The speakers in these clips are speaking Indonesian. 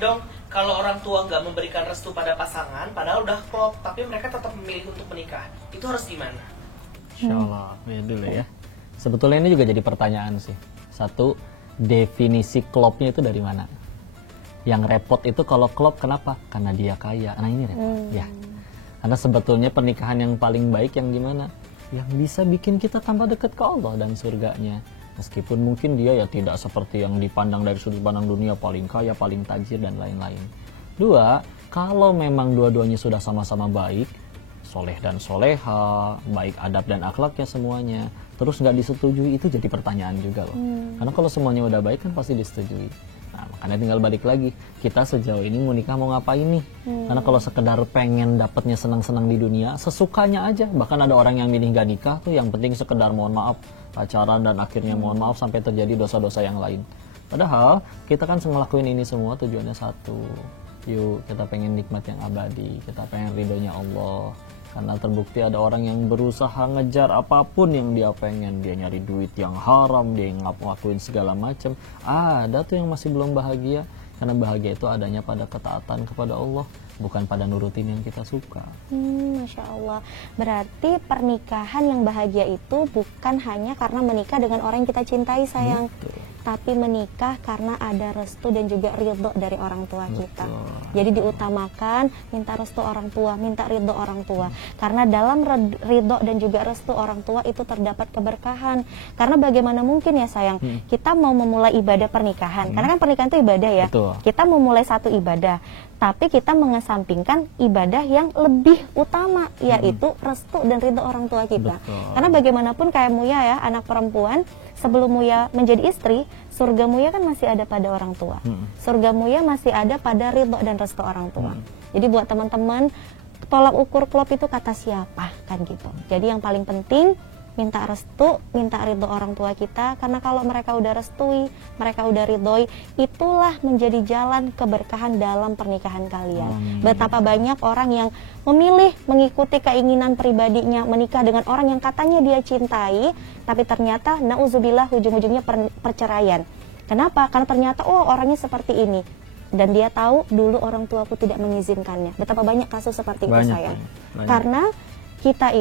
dong, kalau orang tua nggak memberikan restu pada pasangan, padahal udah klop, tapi mereka tetap memilih untuk menikah, itu harus gimana? Insya Allah, ya dulu ya. Sebetulnya ini juga jadi pertanyaan sih. Satu, definisi klopnya itu dari mana? Yang repot itu kalau klop kenapa? Karena dia kaya. Nah ini repot ya. Karena sebetulnya pernikahan yang paling baik yang gimana? Yang bisa bikin kita tambah dekat ke Allah dan surganya. Meskipun mungkin dia ya tidak seperti yang dipandang dari sudut pandang dunia, paling kaya, paling tajir, dan lain-lain. Dua, kalau memang dua-duanya sudah sama-sama baik, soleh dan soleha, baik adab dan akhlaknya semuanya, terus nggak disetujui, itu jadi pertanyaan juga loh. Karena kalau semuanya udah baik kan pasti disetujui. Nah, makanya tinggal balik lagi, kita sejauh ini mau nikah mau ngapain nih? Karena kalau sekedar pengen dapatnya senang-senang di dunia, sesukanya aja. Bahkan ada orang yang milih gak nikah tuh yang penting sekedar mohon maaf, pacaran dan akhirnya mohon maaf sampai terjadi dosa-dosa yang lain. Padahal kita kan ngelakuin ini semua tujuannya satu. Yuk, kita pengen nikmat yang abadi, kita pengen ridhonya Allah. Karena terbukti ada orang yang berusaha ngejar apapun yang dia pengen. Dia nyari duit yang haram, dia ngelakuin segala macam. Ada tuh yang masih belum bahagia. Karena bahagia itu adanya pada ketaatan kepada Allah, bukan pada nurutin yang kita suka. Masya Allah. Berarti pernikahan yang bahagia itu bukan hanya karena menikah dengan orang yang kita cintai, sayang. Betul. Tapi menikah karena ada restu dan juga ridho dari orang tua kita. Jadi diutamakan minta restu orang tua, minta ridho orang tua. Karena dalam ridho dan juga restu orang tua itu terdapat keberkahan. Karena bagaimana mungkin ya sayang, kita mau memulai ibadah pernikahan. Karena kan pernikahan itu ibadah ya. Betul. Kita memulai satu ibadah, tapi kita mengesampingkan ibadah yang lebih utama, yaitu restu dan ridho orang tua kita. Betul. Karena bagaimanapun kayak Muya ya, anak perempuan, sebelum Muya menjadi istri, surga Muya kan masih ada pada orang tua. Surga Muya masih ada pada ridho dan restu orang tua. Jadi buat teman-teman, tolak ukur klop itu kata siapa kan gitu. Jadi yang paling penting minta restu, minta ridho orang tua kita. Karena kalau mereka udah restui, mereka udah ridhoi, itulah menjadi jalan keberkahan dalam pernikahan kalian. Betapa banyak orang yang memilih mengikuti keinginan pribadinya, menikah dengan orang yang katanya dia cintai, tapi ternyata nauzubillah ujung-ujungnya perceraian. Kenapa? Karena ternyata orangnya seperti ini, dan dia tahu dulu orang tuaku tidak mengizinkannya. Betapa banyak kasus seperti itu, sayang. Karena kita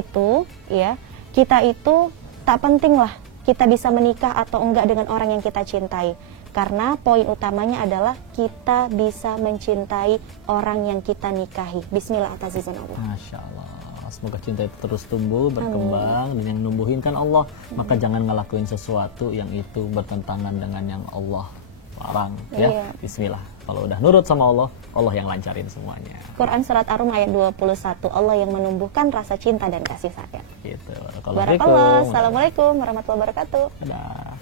itu tak penting lah kita bisa menikah atau enggak dengan orang yang kita cintai. Karena poin utamanya adalah kita bisa mencintai orang yang kita nikahi. Bismillah atas izin Allah. Masya Allah. Semoga cinta itu terus tumbuh, berkembang, dan yang numbuhin kan Allah. Maka jangan ngelakuin sesuatu yang itu bertentangan dengan yang Allah larang. Ya, Bismillah. Kalau udah nurut sama Allah, Allah yang lancarin semuanya. Quran Surat Ar-Rum ayat 21, Allah yang menumbuhkan rasa cinta dan kasih sayang. Gitu. Barakallah. Assalamualaikum warahmatullahi wabarakatuh. Dadah.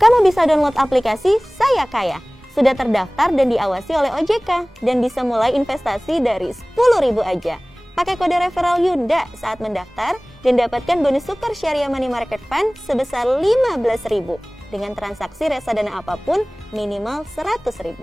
Kamu bisa download aplikasi Saya Kaya. Sudah terdaftar dan diawasi oleh OJK. Dan bisa mulai investasi dari 10.000 aja. Pakai kode referral Yunda saat mendaftar dan dapatkan bonus Super Syariah Money Market Fund sebesar 15.000 dengan transaksi reksadana apapun minimal 100.000.